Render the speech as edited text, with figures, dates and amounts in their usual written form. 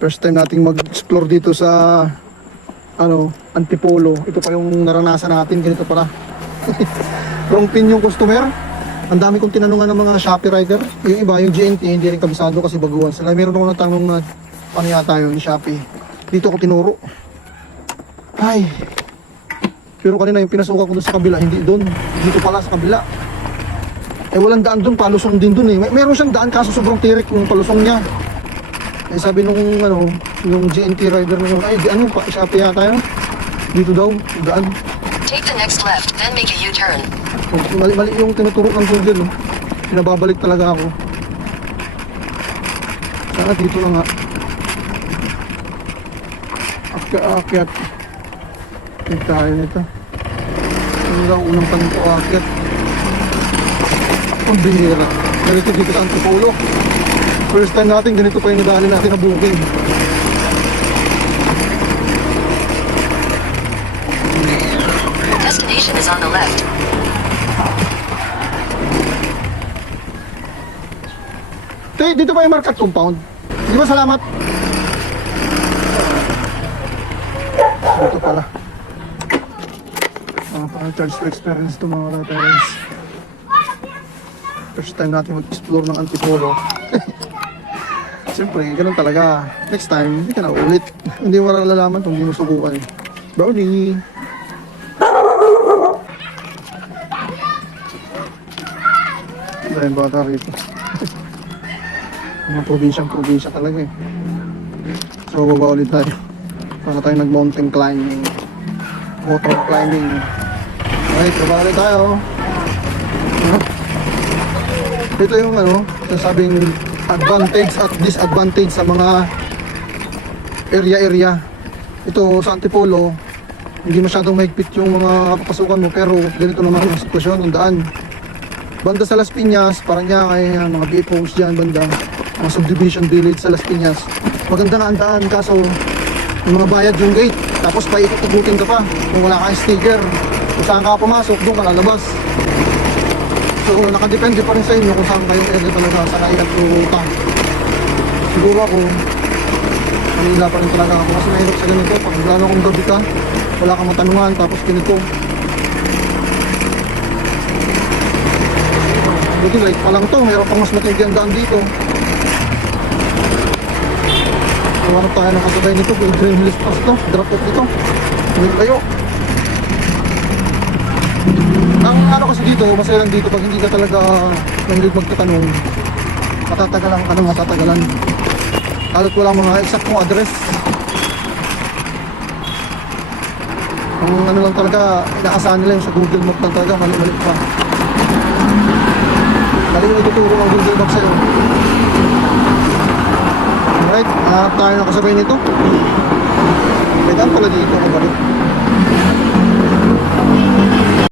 First time nating mag-explore dito sa Antipolo. Ito pa yung naranasan natin, ganito pala. Wrong pin yung customer. Ang dami kong tinanungan ng mga Shopee rider. Yung iba, yung GNT, hindi rin kabisado kasi baguhan sila. Meron akong natanong na ano yata yun, Shopee. Dito ako tinuro. Ay. Pero kanina yung pinasuka ko doon sa kabila, hindi doon. Dito pala sa kabila. Eh walang daan doon, palusong din doon eh. Meron siyang daan kaso sobrang tirik yung palusong niya. Eh sabi nung yung GNT rider na yun, ay Shopee yata yun. Dito daw, daan. Take the next left, then make a U-turn. Mali yung tinuturo ng Google. Pinababalik talaga ako. Sana dito na nga. Akyat. Ito tayo nito. Ano lang unang tanong ko akyat. Ang bihira. Ganito dito sa Antipolo. First time natin, ganito pa yung nadaanan natin na booking. Destination is on the left. Dito pa yung market compound. Di ba salamat? Dito pala. Parang charge for experience to mga retailers. First time natin mag-explore ng Antipolo. Siyempre, ganun talaga. Next time, hindi ka na ulit. Hindi mo malalaman kung hindi mo subukan. Brownie! Dahil bata rito. Mga probinsya talaga eh. So, baba ulit tayo. Para tayo nag-mountain climbing. Motor climbing. Right, baba ulit tayo. Ito yung sasabing advantage at disadvantage sa mga area. Ito sa Antipolo, hindi masyadong mahigpit yung mga papasukan mo, pero ganito naman ang sitwasyon, yung daan. Banda sa Las Piñas, Parañaque, mga BFOs dyan, banda, mga subdivision village sa Las Piñas. Maganda na ang daan, kaso yung mga bayad yung gate, tapos paikot-ikutin ka pa, kung wala kang sticker, kung saan ka pumasok, doon ka lalabas. So, nakadepende pa rin sa inyo kung saan kayo area talaga sanay at luluta. Siguro ako, kanila pa rin talaga ako kasi mahirap sa ganito. Pag lalo kong gabi ka, wala kang matanungan, tapos ganito. Buti like pa lang to, mayroon pang mas matindi ang daan dito. Nawarap tayo ng kasabay nito, Green Hills Pass to, drop off dito. Huwag kayo. Ang kasi dito, masaya lang dito pag hindi ka talaga mahilig magtatanong, matatagalan. Halos wala mga eksaktong address. Ang lang talaga, inaasahan nila yung sa Google Map lang talaga, mali-mali pa. Mali yung ituturo ang Google Map sa'yo. Alright, hanap tayo ng kasabay nito. May daan pala dito, kabalik.